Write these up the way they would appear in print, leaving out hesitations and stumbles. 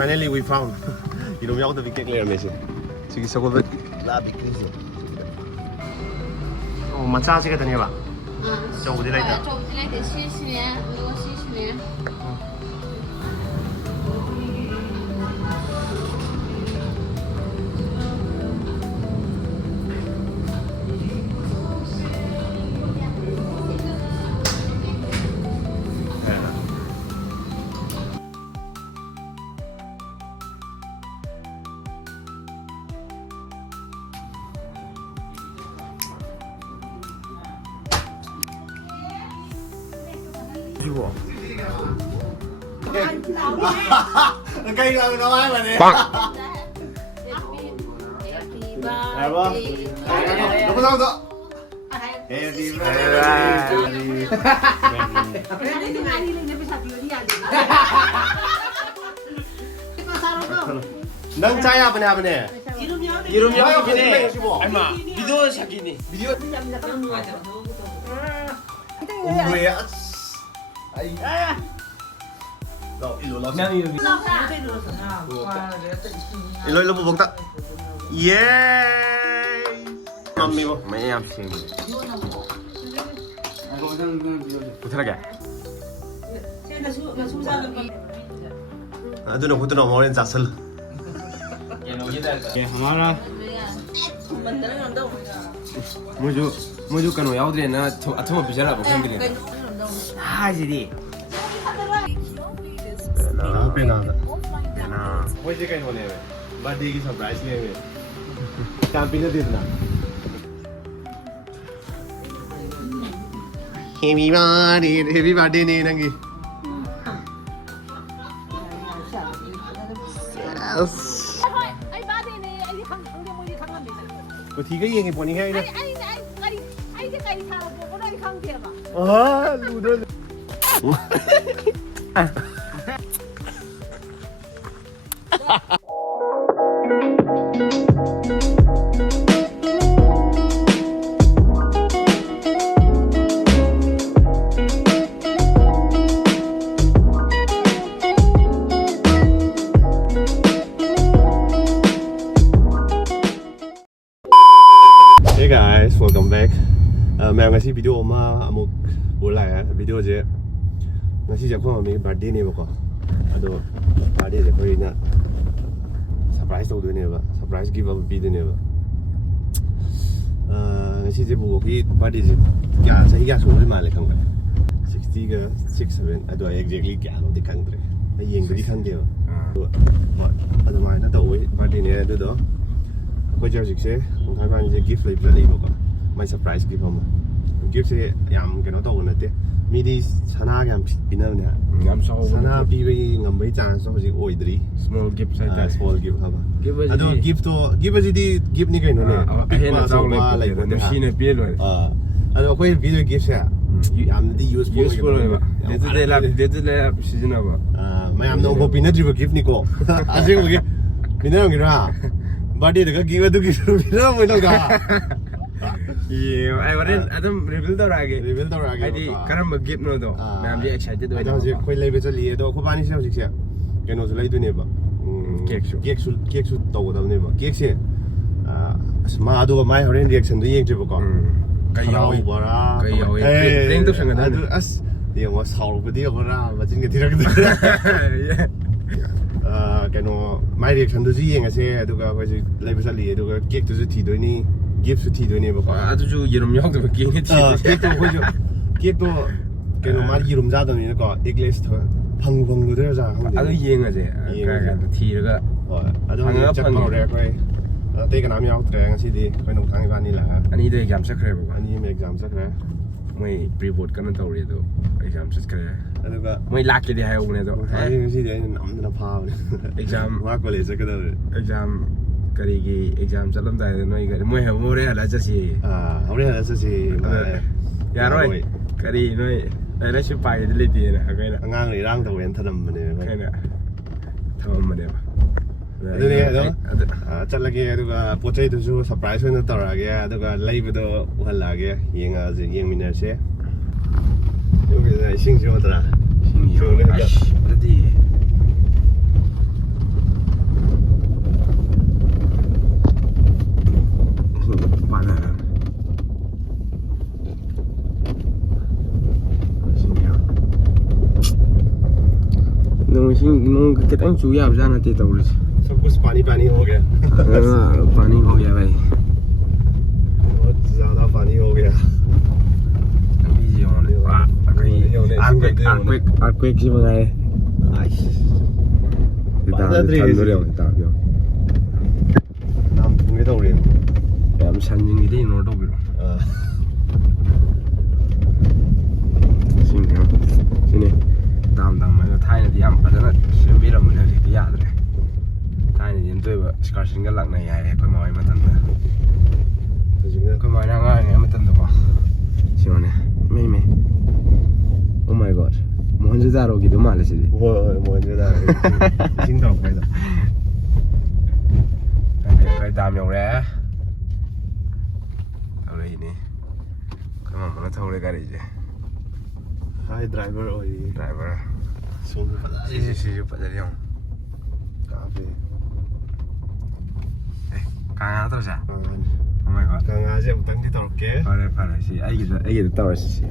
Finally we found. 이놈 야구도 빅게 클리어 메시. 지금 저거 라 비크리지. 마차지가 되냐 봐. 저 어디来的? 저 어디 来的70元, 이거 70元. 이거. cây rồi nó ai mà nè. Nó có sao đâu. Happy birthday. Nâng chai apa nih? Irum begini. Emang video segini. Video. Gue ya. Rồi, ilo bubong tak. Yay! Mami mo. May am sing. Putra ka. Aduh, aku tu nak mau jasal. हमारा मुझे कनो याद रहना अच्छा मैं पिछला बकूं के लिए हाँ जी दी ना पे ना मुझे कहीं होने में बर्थडे की सरप्राइज ले में कैंपिंग दे देना हैप्पी बर्थडे ने नंगीกูทีก็ยิงไอ้พวกนี้ให้นะไอ้ที่ไก่ทาวก็ได้ข้างเทียบอ่ะรู้ด้วยHey guys, welcome back. Ngày ngasih video ma amuk bola ya video je. Ngasih jakko mami birthday ni bako. Ado birthday je koi na surprise tau dune ba. Surprise give up bi dune ba. Ngasih je buku ki birthday je. Kya sahi kya suri ma le kang ba. 60 ga 67 ado exactly kya no di kang tre. Ai yeng di kang ge ba. Ado mai na tau birthday ni ado do. Aku jauh sih, orang Thailand je gift lagi beli boko, my surprise gift hama. Gift sih yang kena tahu nanti, midi sana yang pinang ni. Ngam so. Sana piwi ngambil chance so jadi oidri. Small gift saja. Small gift hama. Aduh gift jadi gift ni kan ini. Akhirnya tahu lagi. Machine pilih. Aduh aku video gift sih. Yang nanti useful lah. Dia lah season apa? Macam nak bawa pinang juga gift ni ko. Asyik lagi. Pinang kira. Badi dekat giwa tu gitu, bila mau nak dah. Iya, ayam ada reveal tau lagi. Reveal tau lagi. Jadi karena begitu no tu, memang dia excited tu. Ada sih, kau lagi betul lihat tu, aku panis sih sih. Kena tu lagi tu ni ba. Cake shoot tahu tahu ni ba. Cake sih. Semua ada mai orang reaction tu yang cuba kau. Kayau bara. Kayau. Prank tu sangat ada. As dia mau saul budi orang, macam ni tidak tu. Kena mai reaction tu sih yang asyik tu kan, macam lagi betul lihat tu kan. Cake tu sih tidur ni, gift tu tidur ni ba. Ada tu yerum yang tu begini. Cake tu macam cake tu kena mai yerum jatuh ni kan, English tu pang tu dah jah. Ada yang aja, kan tu tidur kan. Ada cakap orang kau, tapi kan kami awak terang sih di, kau nak tanya ni lah. Ani dia exam sekre bukan? Ani exam sekre. Mai pre-board kan tahu dia tu exam sekre. Ada juga. Mai laki dia hai orang tu. Ani sih dia nama dia apa? Exam. Mak boleh sekre tu. Exam karigi exam salam dah tu noi kari. Mai orang ada sih. Orang ada sih. Ya Roy. Kari noi. Ada siapa yang dilihat dia? Aku nak. Angang ni orang tu yang thadam mana? Kena. Thadam mana? Itu ni tu. Cakap lagi tu kan potret tu surprise tu tahu lagi. Tu kan live tu bukan lagi. Yang minat sih. Tu kita sing siapa tu lah? Sing siapa? Berarti. नोंग कितने चूया अब जाना ते तौर सब कुछ पानी पानी हो गया पानी हो गया भाई बहुत ज़्यादा पानी हो गया अभी ये होने अर्थक्वेक से मंगाए नाम तुम्हें तो उड़े यार संजिंग इधर इन्हों तो बिलो सिंह सिने दाम मैं थाई ने दिया हम पता ना सिंबीरा मुझे भी याद रहे थाई ने जिन तो स्कार्शिंग का लगना यार है कोई माय मतलब ना कोई माय ना गाने मतलब तो सिने मैं oh my god मोहनजोदारो की तो माले से वो मोहनजोदारो जिंग तो कोई तो कोई दाम यों रहे अब रही नहीं कोई मामला थोड़े करेंगे हाय ड्राइवर और ये ड्राइवर सुन पता इसी पता नहीं हूँ कहाँ पे कहाँ आता है oh my god कहाँ से उतन की तरफ के फारे सी आई की तो ताऊ सी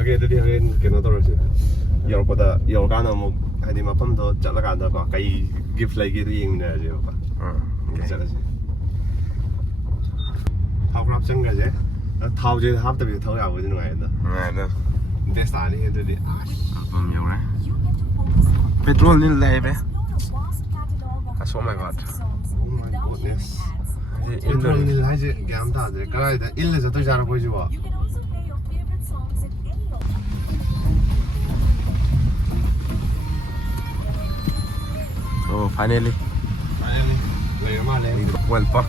ओके तो dia kan kena terus yang pada yang kan mau hari malam tu jalan kan apa kayak gift lagi tu yang mana aja apa jalan sih tahu kerap cengar je tahu je tahu tapi tahu ya boleh nunggu itu ada desa ni itu dia apa yang mana petrol ni lagi be oh my god goodness petrol ni lagi je gam tak je kalau itu ilah satu cara boleh juga oh finally lagi mana well pa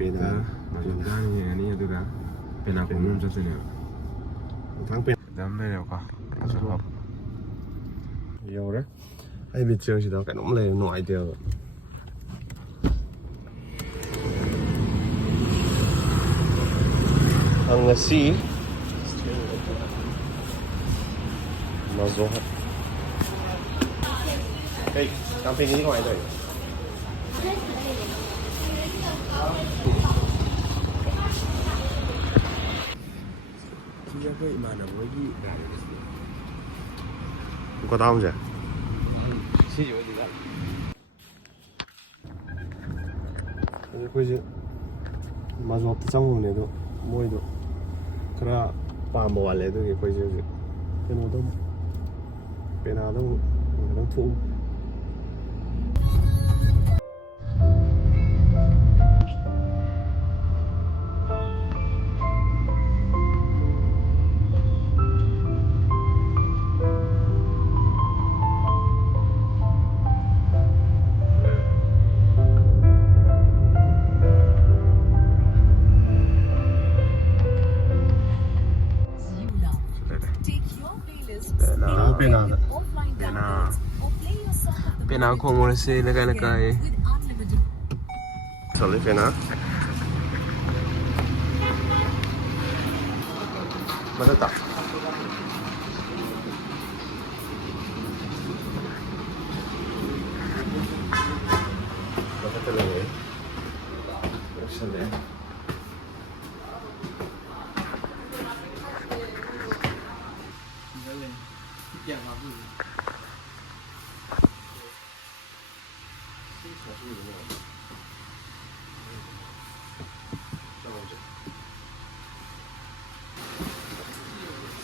Majudan ini itu kan pernah kumum jatuh ni. Thang pen. Dah mana kah? Sebab. Yo re. Ai bị chơi gì đó cái nó lại nổi tiêu. Thằng si. Nó gió. Hey, camping ini ngoài rồi. Cái mà nó với gì có tao không vậy? Xí gì vậy? Cái gì mà giọt trong hồ này đó, môi đó, cái đó làm bộ lại đó cái gì cái nó đâu, cái nào đâu, cái nó thu. Pena como se le cae. Sorry, pena. Mana tak? Mana tu lagi? Sorry.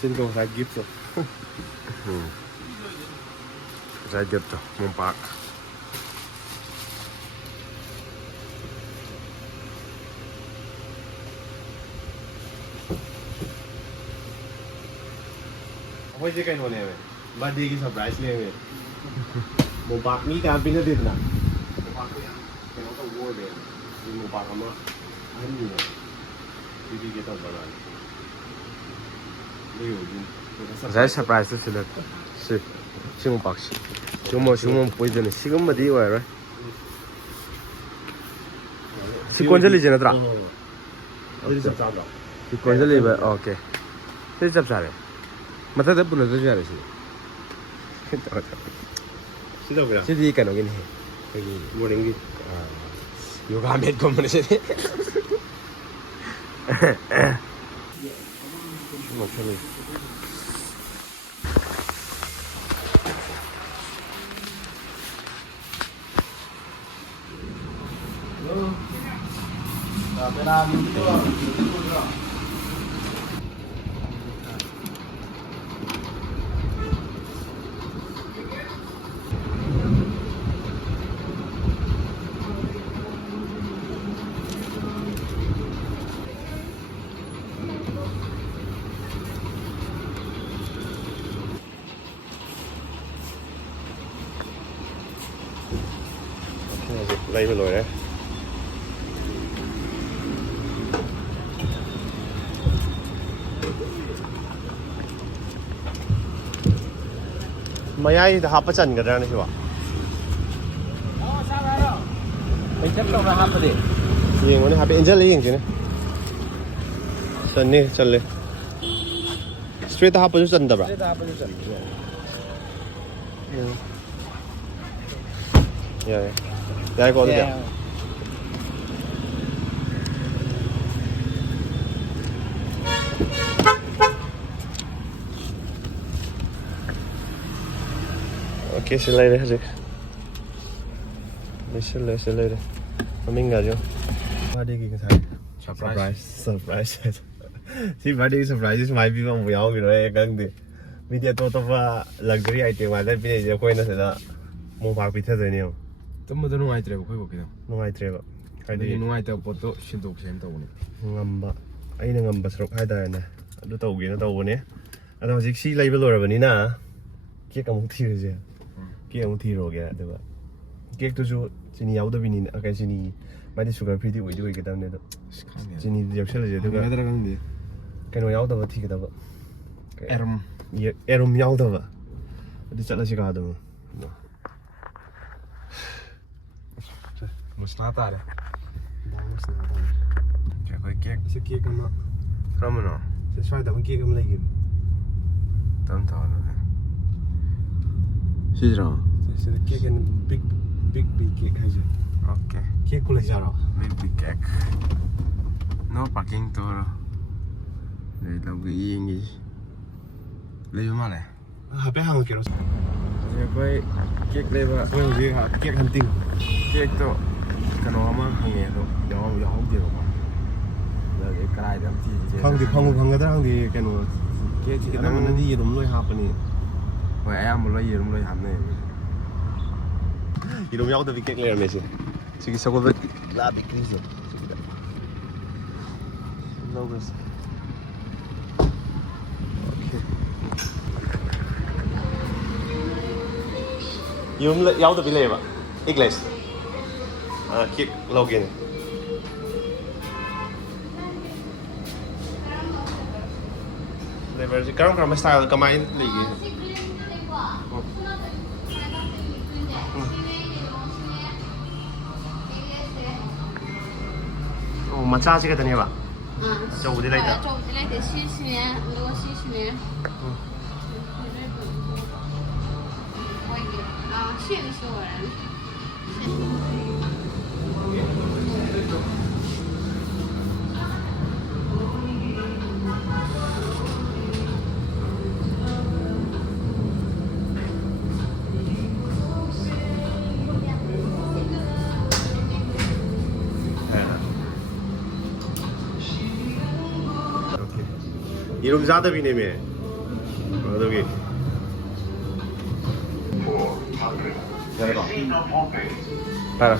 Xin cô phải gift rồi. Saya gitu, mumpak. Apa sih kain mana ni? Birthday की surprise ले में. Mumpak ni kan pindah di mana? Mumpak tu yang kita tahu war deh. Ini mumpak sama ani ni. Jadi kita balan. Saya surprise tu sila. Si, si mumpak si. Cuma boy tu ni. Si kan mesti awak, right? Sequentially jenatra. This is a job. Sequentially okay. This is absare. Mata da puna da jare si. Sido Si di kano gini. morning. Yoga med ko muna si. Actually. Lấy vào rồi đấy. Mày ai thì hấp chân cái ra này chứ ạ? Mình chắc đâu là hấp đi. Nhìn nó hấp angel lấy chứ này. Chân đi, chân lên. Straight hấp cho chân đập à? Straight hấp cho chân. Yeah. Yeah, go there. Okay, see you later, Hazik. See you later. Mình ngờ chưa? Birthday cái thằng. Surprise. See birthday surprise mai bi mong yaw bi rồi gang đi. Video to luxury item mà đây bây giờ coi nó sẽ là mua bạc bị thế rồi nhiều. Tấm một nung ai treo coi bộ kia. Nung ai treo. Cái nung ai treo bộ to xin tục này. Ngamba. Ai nang ngamba srok hai da na. Adu tàu gì nó tàu này. Ado hojik si label rồi bani na. Kia kamu thi rồi chứ. Kia kamu thi rồi kìa, đúng không? Kia tu ju chini yaw da bini na cái chini mai di sugar free di ui cái tao này đó. Chini di yak sel je tu Cái ka. đó là gì? Cái nó yaw da ba thi cái đó. Erum. Erum yaw da ba. Adu chala si ka do. Musnata đấy. Cái coi kia cái nó. Không nó. Sẽ xoay tao kia cái lấy gì? Tấm thò rồi. Gì rồi? Sẽ kia cái big cake hay gì? Ok. Cake của lấy ra rồi. Big cake. No parking to rồi. Đây là cái gì? Lấy mà này. Bé hàng kiểu. Giờ coi cake lấy vào. Ôi gì hả? Cake hunting. Cake to cái nó mà hàng nghề thôi. Gió không gì rồi. Là cái cái đó thì Không thì cái đó thì cái nó cái đó nó đi đúng rồi hạp này. Vậy em một lấy gì đúng rồi hạp này. Thì đúng nhau từ cái này là gì? Chỉ cái số vật là bị cái gì? Lâu rồi. Yung nhau từ cái này mà. English. Kick login. Level si karong karong style kamay ligi. Matcha chứ cái này吧? Châu đi lấy đó. Châu đi lấy thì 70 元，如果70元。谢谢所有人。이름 ज़्यादा भी नहीं में मतलब Para.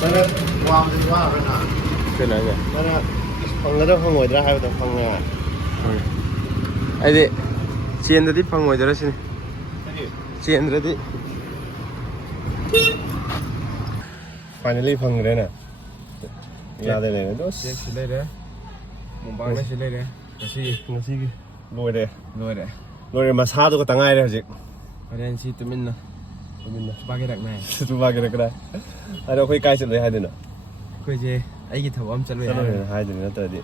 Mana wam thì quá rồi nè. Cái này nhỉ? Mana phòng nó đâu không ngồi ra hay là phòng này. Ai đi? Chiên rồi đi phòng ngồi đó xin. Chiên rồi đi. Finally phòng rồi nè. Ra đây này đó. Chiên xin đây đấy. Một bao này xin đây đấy. Nó xí lôi đây. Lôi đấy. Lôi mà sao tôi có tăng ai đây hả chị? Ở đây xin tụi mình nè. ꯁꯨꯄꯥꯒꯤ ꯔꯛꯅꯥꯏ ꯁꯨꯄꯥꯒꯤ ꯔꯛꯅꯥꯏ ꯑꯗꯣ ꯑꯩꯈꯣꯏ ꯀꯥꯏ ꯆꯠꯂꯨꯏ ꯍꯥꯏꯗꯣꯏꯅꯣ ꯑꯩꯈꯣꯏꯁꯦ ꯑꯩꯒꯤ ꯊꯕꯛ ꯑꯃ ꯆꯠꯂꯨꯏ ꯍꯥꯏꯗꯣꯏꯅꯤ ꯅꯠꯇ꯭ꯔꯗꯤ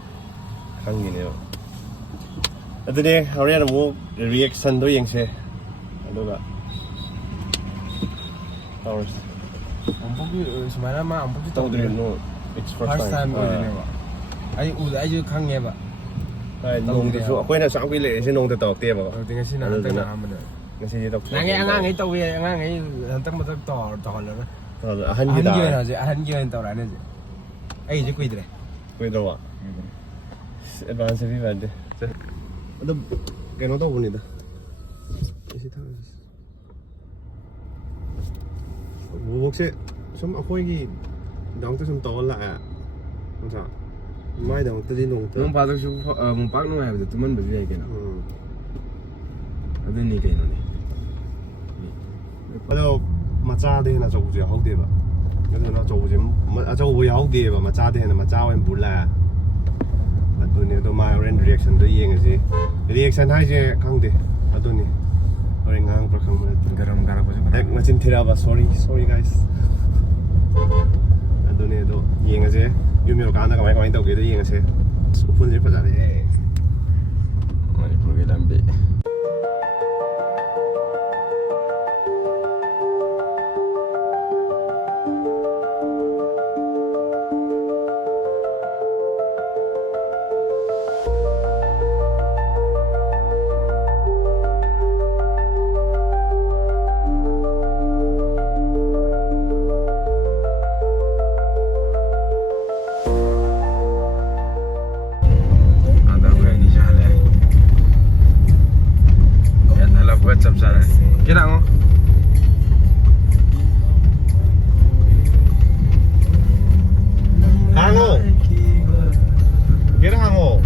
ꯈꯪꯈꯤꯅꯦꯕ ꯑꯗꯨꯅꯦ ꯍꯣꯔꯦꯟ ꯑꯃꯨꯛ ꯔꯤꯑꯦꯛꯁꯟꯗꯣ ꯌꯦꯡꯁꯦ ꯑꯗꯨꯒ ꯇꯧꯔꯁꯤ ꯑꯃꯨꯛꯄꯨ ꯁꯨꯃꯥꯏꯅ ꯃꯥ ꯑꯃꯨꯛꯄꯨ ꯇꯧꯗ꯭ꯔꯤꯅꯣ ꯐꯥꯔꯁ ꯇꯥꯏꯝ ꯑꯣꯏꯗꯣꯏꯅꯦꯕ ꯑꯩꯁꯨ ꯈꯪꯉꯦꯕ ꯅꯣꯡꯗꯁꯨ ꯑꯩꯈꯣꯏꯅ ꯆꯥꯛ ꯀꯨꯏ ꯂꯩꯔꯤꯁꯦ ꯅꯣꯡꯗ ꯇꯧꯔꯛꯇꯦꯕ ꯉꯁꯤꯅ ꯍꯟꯇꯛꯅ ꯑꯍꯥꯟꯕꯅꯦ ꯉꯁꯤꯗꯤ ꯅꯪꯒꯤ ꯑꯉꯥꯡꯉꯩ ꯇꯧꯋꯤ ꯑꯉꯥꯡꯉꯩ ꯍꯟꯇꯛ ꯃꯊꯛ ꯇꯧꯍꯜꯂꯒ ꯑꯍꯟꯒꯤ ꯑꯣꯏꯅ ꯍꯧꯖꯤꯛ ꯑꯍꯟꯒꯤ ꯑꯣꯏꯅ ꯇꯧꯔꯛꯑꯅꯤ ꯍꯧꯖꯤꯛ ꯑꯩꯁꯦ ꯀꯨꯏꯗ꯭ꯔꯕ ꯑꯦꯗꯚꯥꯟꯁ ꯍꯦꯄꯤ ꯕꯥꯔꯗꯦ ꯑꯗꯣ ꯀꯩꯅꯣ ꯇꯧꯕꯅꯤꯗ ꯕꯨꯕꯣꯛꯁꯦ ꯁꯨꯝ ꯑꯩꯈꯣꯏꯒꯤ ꯗꯃꯛꯇ ꯁꯨꯝ ꯇꯧꯔ ꯂꯥꯛꯑꯦ ꯅꯠꯇ꯭ꯔꯥ ꯃꯥꯏꯗꯃꯛꯇꯗꯤ ꯅꯣꯡ ꯐꯥꯗꯣꯛꯁꯨ ꯃꯣꯝꯄꯥꯛ ꯅꯨꯡꯉꯥꯏꯕꯗ ꯇꯨꯝꯍꯟꯕꯁꯨ ꯌꯥꯏ ꯀꯩꯅꯣ ꯑꯗꯨꯅꯤ ꯀꯩꯅꯣꯅꯦ ꯑꯗꯣ ꯃꯆꯥꯗ ꯍꯦꯟꯅ ꯑꯆꯧꯕꯁꯨ ꯌꯥꯎꯍꯧꯗꯦꯕ ꯑꯗꯨꯅ ꯑꯆꯧꯕ ꯌꯥꯎꯍꯧꯗꯦꯕ ꯃꯆꯥꯗ ꯍꯦꯟꯅ ꯃꯆꯥ ꯑꯣꯏꯅ ꯄꯨ ꯂꯥꯛꯑꯦ ꯑꯗꯨꯅꯤ ꯑꯗꯣ ꯃꯥ ꯍꯣꯔꯦꯟ ꯔꯤꯑꯦꯛꯁꯟꯗꯣ ꯌꯦꯡꯉꯁꯤ ꯔꯤꯑꯦꯛꯁꯟ ꯍꯥꯏꯁꯦ ꯈꯪꯗꯦ ꯑꯗꯨꯅꯤ ꯍꯣꯔꯦꯟ ꯉꯥꯡꯕ꯭ꯔꯥ ꯈꯪꯕ ꯅꯠꯇꯦ ꯒꯔꯝ ꯀꯥꯔꯛꯄꯁꯨ ꯍꯦꯛ ꯃꯆꯤꯟ ꯊꯤꯔꯛꯑꯕ ꯁꯣꯔꯤ ꯒꯥꯏꯁ ꯑꯗꯨꯅꯤ ꯑꯗꯣ ꯌꯦꯡꯉꯁꯦ ꯌꯨꯝ ꯌꯧꯔꯀꯥꯟꯗ ꯀꯃꯥꯏ ꯇꯧꯒꯦꯗꯣ ꯌꯦꯡꯉꯁꯦ ꯎꯐꯨꯜꯁꯦ ꯐꯖꯔꯦ ꯃꯅꯤꯄꯨꯔꯒꯤ ꯂꯝꯕꯤ chậm chạp này cái nào không hàng ô cái đó hàng ô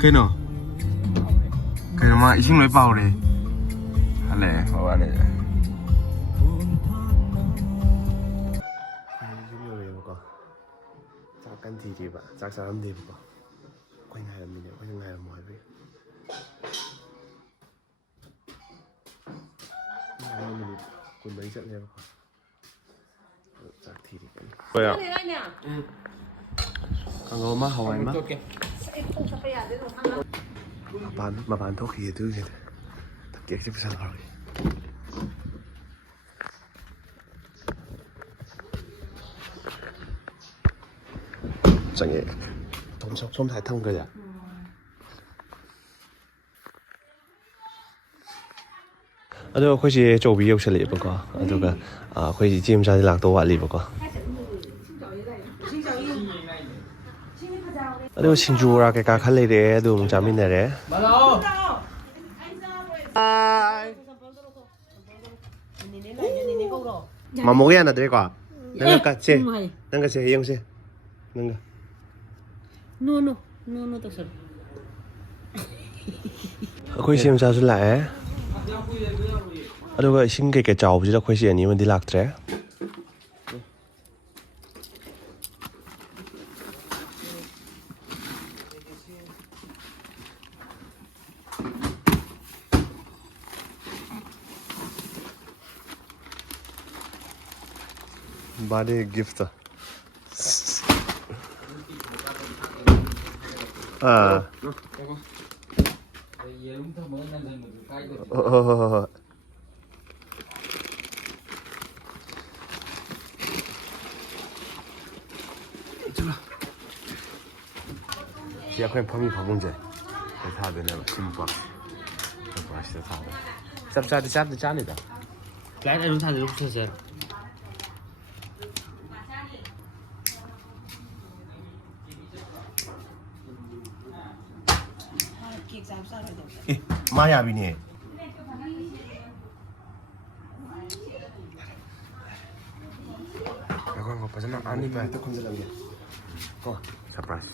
cái nào mà 이싱 왜 빠오래 할래 봐봐네 ꯆꯥꯛ ꯀꯟ ꯊꯤꯔꯤꯕ ꯆꯥꯛ ꯆꯥꯔꯝꯗꯦꯕꯀꯣ ꯑꯩꯈꯣꯏ ꯉꯥꯏꯔꯝꯃꯤꯅꯦ ꯑꯩꯈꯣꯏꯁꯨ ꯉꯥꯏꯔꯝꯃꯣ ꯍꯥꯏꯕꯒꯤ ꯃꯤꯅꯤꯠ 20 ꯆꯠꯂꯦꯕꯀꯣ ꯆꯥꯛ ꯊꯤꯔꯤꯕꯅꯤ ꯀꯥꯡꯍꯧ ꯑꯃ ꯍꯋꯥꯏ ꯑꯃ ꯃꯄꯥꯟ ꯊꯣꯛꯈꯤꯌꯦ ꯑꯗꯨꯒꯤꯅꯦ ꯀꯦꯛꯁꯦ ꯄꯩꯁꯥ ꯂꯧꯔꯒꯦ ꯆꯪꯉꯦ ꯁꯣꯝ ꯁꯥꯏꯗ ꯊꯝꯈ꯭ꯔꯦ ꯑꯗꯣ ꯑꯩꯈꯣꯏꯁꯦ ꯆꯧꯕꯤ ꯌꯧꯁꯜꯂꯛꯑꯦꯕꯀꯣ ꯑꯗꯨꯒ ꯑꯩꯈꯣꯏ ꯏꯆꯦ ꯃꯆꯥꯗꯤ ꯂꯥꯛꯇꯧ ꯋꯥꯠꯂꯤꯕꯀꯣ ꯑꯗꯨꯒ ꯁꯤꯡꯖꯨ ꯕꯣꯔꯥ ꯀꯩꯀꯥ ꯈꯔ ꯂꯩꯔꯛꯑꯦ ꯑꯗꯨ ꯑꯃꯨꯛ ꯆꯥꯃꯤꯟꯅꯔꯦ ꯃꯃꯣꯒ ꯌꯥꯅꯗ꯭ꯔꯦꯀꯣ ꯅꯪꯒ ꯀꯠꯁꯦ ꯅꯪꯒꯁꯦ ꯌꯦꯡꯁꯦ ꯅꯪꯒ No ꯇꯧꯁꯜꯂꯨ ꯑꯩꯈꯣꯏ ꯏꯆꯦ ꯃꯆꯥꯁꯨ ꯂꯥꯛꯑꯦ ꯑꯗꯨꯒ ꯏꯁꯤꯡ ꯀꯩꯀꯩ ꯆꯥꯎꯕꯁꯤꯗ ꯑꯩꯈꯣꯏ ꯆꯦ ꯑꯅꯤ ꯑꯃꯗꯤ ꯂꯥꯛꯇ꯭ꯔꯦ ꯕꯥꯔꯗꯦ ꯒꯤꯐꯇ ꯍꯣꯏ ꯁꯤ ꯑꯩꯈꯣꯏ ꯐꯝꯃꯤ ꯐꯃꯨꯡꯁꯦ ꯁꯤꯗ ꯊꯥꯗꯣꯏꯅꯦꯕ ꯁꯤꯗ ꯊꯥꯗꯣꯏꯅꯦ ꯆꯞ ꯆꯥꯅꯤꯗ cái này nó thành lúc chưa 마 야비니 이건 거 빠져나 아니면 또 건들란게 서프라이즈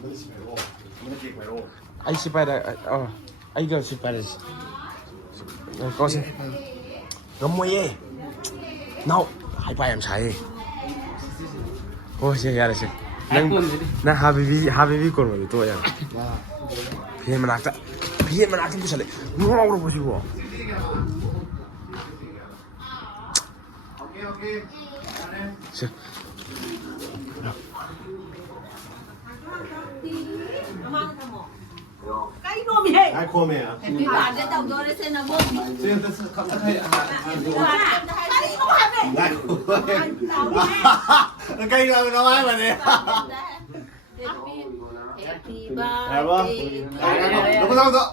뭐 ai sipai đây ai gần sipai đây có gì gom mua ye nào hai bài em xài ôi xe ra đây xe 나 하비비 거는 또 야. 비에만 낙자 부실래. 뭐하고 보시고. 자. cái nôm gì hết Ai khô mẹ à? đi bán cái tàu rồi xem là bông Riêng tôi sẽ không thấy cái nó làm đấy Ai khô Cây nào nó ai mà nè happy Đẹp không? birthday Nó có sao đâu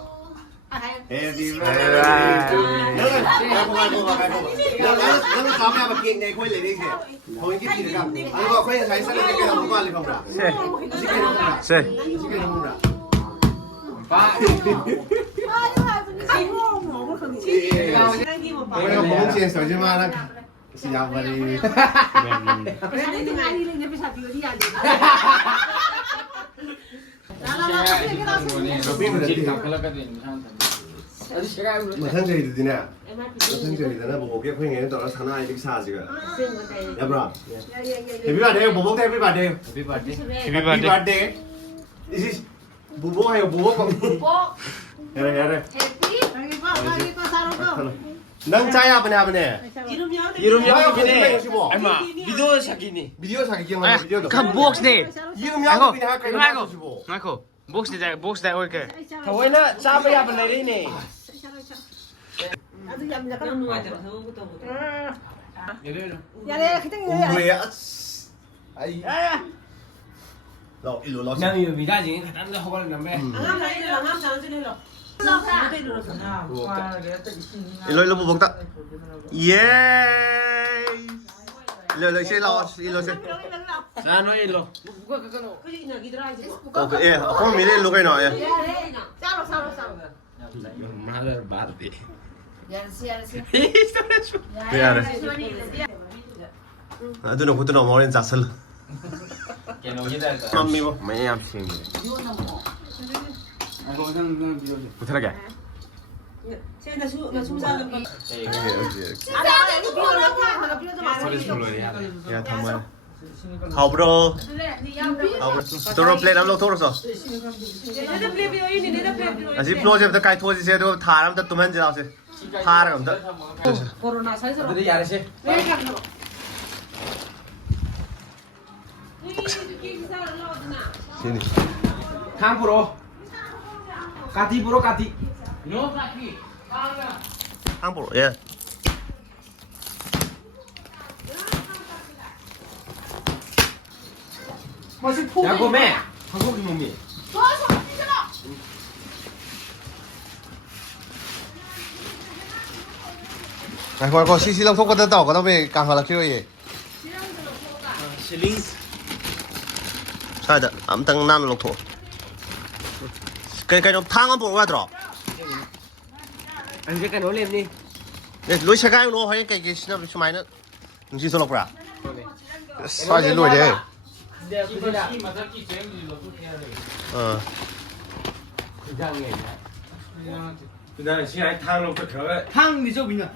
Happy birthday Nhớ rồi, ai khô ai khô ai khô Nó có mẹ mà kiên này khuấy lại đi kìa Thôi cái gì được không? Anh gọi khuấy thấy sao cái nào không qua liền không ra 세. cái ngô ngô mà không Chị Cái nó bóng chia sẻ chứ mà nó Xin chào và đi cái này ai đi lên cái sạp đi à mà thân gì thì nè thân gì thì nó bộ kia khuyên nghe tao nó thằng này đi xa gì cả đẹp rồi Happy birthday bố bố happy birthday Happy Happy birthday This is bố hay bố không đây đây nâng chai apa nè 이름 아유, 여기네. 그거 얼마? 비디오 사기니. 비디오 사기 기억나 비디오 그 복스네. 이름 아이고, 야구 그냥 할까 아이고, 아이고. 복스 다 올게. 더워나 싸봐야 벌레네. à tôi dầm là cái nuôi từ hương của tôi nhà đây là cái tên người 왜 아이 너 일로 너 남이 미다지 간단히 허벌 남매. ngắm thấy là ngắm sao chứ đây rồi nó thấy được 일로 일로 뭐 먹다 예 일로 xe lo 일로 xe 자, 너 일로. cái gì là cái drive chứ 예 hôm 미래 일로 cái nào 예 마늘 바르디. 미안해 아 누나 그것도 너무 어린 자슬 맘미 뭐 mấy em xin 못하게 xem là su ra được không 야 정말 하브로 도로 플레이 남로 도로서 아직 프로젝트 까이 토지세도 다람도 또 현재 나오세 파라 감다 corona sai rồi 어디 야르시? 신이 탕프로. 까티프로 까티. 노 까티. 항보로 예 야고메. 한국 놈이. này coi xí xí lông thúc có tên tàu có đâu về càng hoặc là kêu gì 실링. sai được ẩm tăng nam lông thổ cái nó thang bộ ra rồi anh cái nối lên đi. để lối xe cái nó hay cái nó số máy nữa mình chỉ số lọc ra sai gì lối đấy 그다음에 시간에 탕 놓고 들어가. 탕 미죠 민아.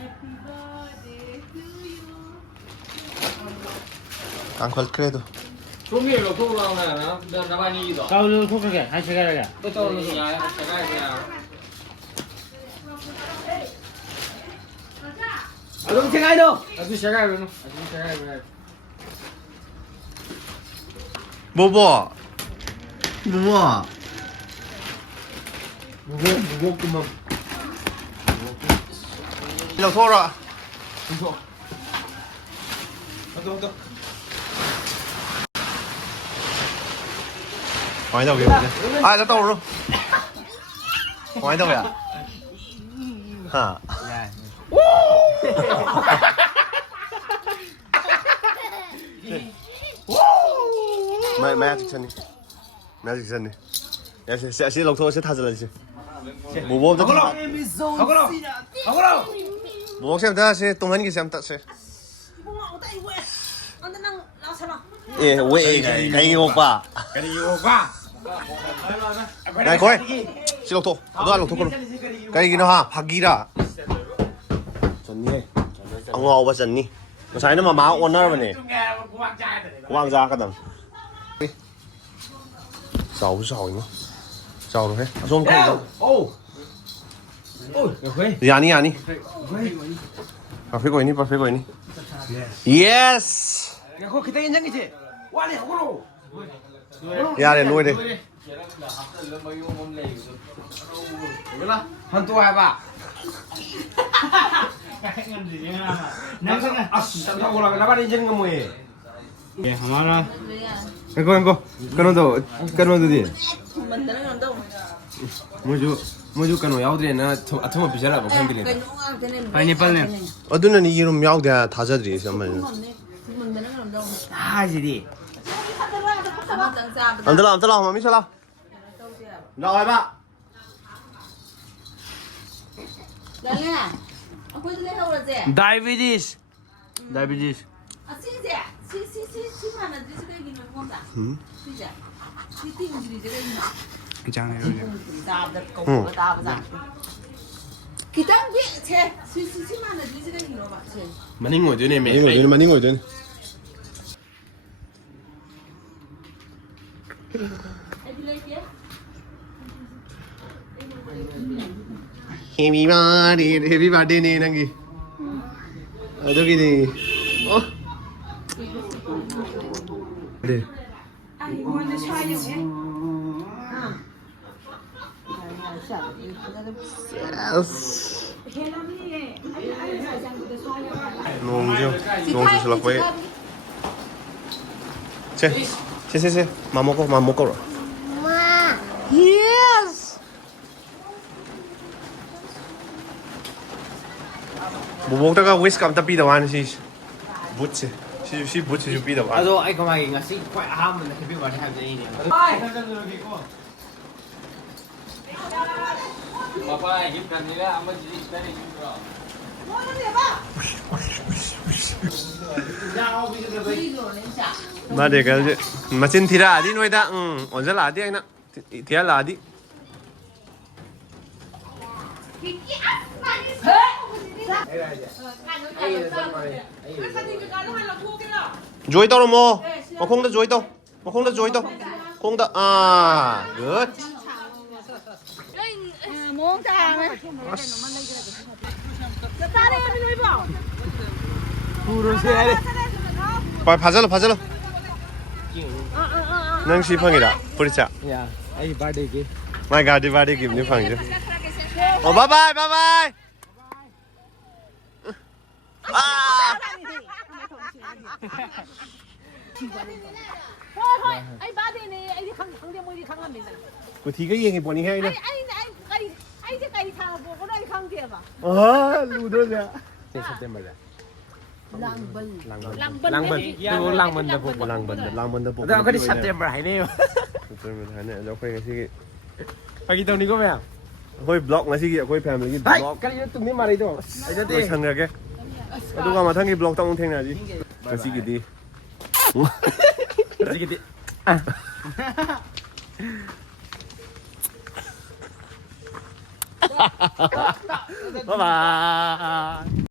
càng khoan credo 종이를 놓고 올라오나 나반이 이거 가을로 속하게 한 시간에. 또 떠오르는 거야 제가 그냥 아좀 제가 너. 아주 제가 해보는 아주 제가 해보는 뭐뭐 무겁구만. lông thổ rồi hỏi đâu kìa ai nó tàu rồi hỏi đâu kìa hả mẹ dịch chân đi mẹ sẽ lông thổ sẽ thay rồi chứ bố rất 가거라. bố xem ta sẽ tung hình xem ta sẽ ngọng tay quẹ nó đang lao sao nào 예, 왜 cái 오빠 그리고 가. này coi 실록토 너 알록토 걸로 cái nó ha 박이라 전니 ông ngầu bà 전니 nó sai nó mà máu ôn nó mà nè quang ra cái đằng Giàu giàu nhá. Giàu rồi hết. Zoom không? Ô. Ôi, được rồi. Yani yani. Perfect ini, perfect ini. Yes. Cái khối kita nhân cái gì? Quá đi, không có đâu. Ya để nuôi đi. Hơn tôi hai bà. Nắm xong này. Sao đâu là nó bắt đi chân cái mùi. Hả? Cái con cái nó gì? Mình tới nó đâu. Mua cái nó áo này nó thơm bị ra một cái gì này. 파인애플네. 어두는 이름 야우대 다자들이 있으면. Mình tới nó làm đâu. À gì đi. 안 들어, 마미 살아. 나와 봐. Đây nè. Ông quên lên đâu rồi chị? Diabetes. Diabetes. À xin chị. Xin mà là chị cái gì mà không ta? Xin chị. Xin tìm gì cái gì mà. cái trang này Ta được cầu ta bây giờ. Kita biết chị. Xin mà là chị cái gì mà bạn chị. Mà ngồi dưới này mẹ. 많이 ngồi 되네. Em đi lên kia. Happy birthday 네 nangi. 저기니. 어? 네. À, you want to try it? Yes. 너무 좋으실라고 해. 쟤. 맘 먹어라. Yes. 뭐 먹다가 위스키 안 따비다 와는 시 부츠. 시 부츠 좀 비다 와. Also anh không hay ngã sĩ quậy ham mình cái việc mà làm gì nhỉ? Papa hip kan nila amma ji tani jura. mà để cái mà xin thì ra đi nuôi ta 언제 라디 anh ạ thì 라디 rồi tao rồi mà không được rồi tao không được à good Muốn ta nè. Ta đây em nuôi bỏ. 빨리 봐줄러 능 시펑이다 부리차 야, ai birthday kì. 마이 가디 바디 김니 펑이죠 바이바이 아 Thôi, anh ba đi này, anh đi khăng đi môi đi khăng làm mình này. 그 뒤가 얘기 보니 해 이래 Anh sẽ cày thằng bộ có đây khăng kia mà. 아 루더냐 September rồi. Lăng bần. Tôi lăng bần được không? 랑번더 보고 Tôi có đi September hay nè. 그러면 하네 저 거기 가시기 Phải cái tàu này có mẹ? 거기 블록 가시기 거기 패밀리 Đấy, 블록 cái này tụi mình mà đi thôi. Đấy 거기 đi. 산나게 누가 마탕기 블록 땅 탱나지 가시기 뒤 Cái gì? À. 바이바이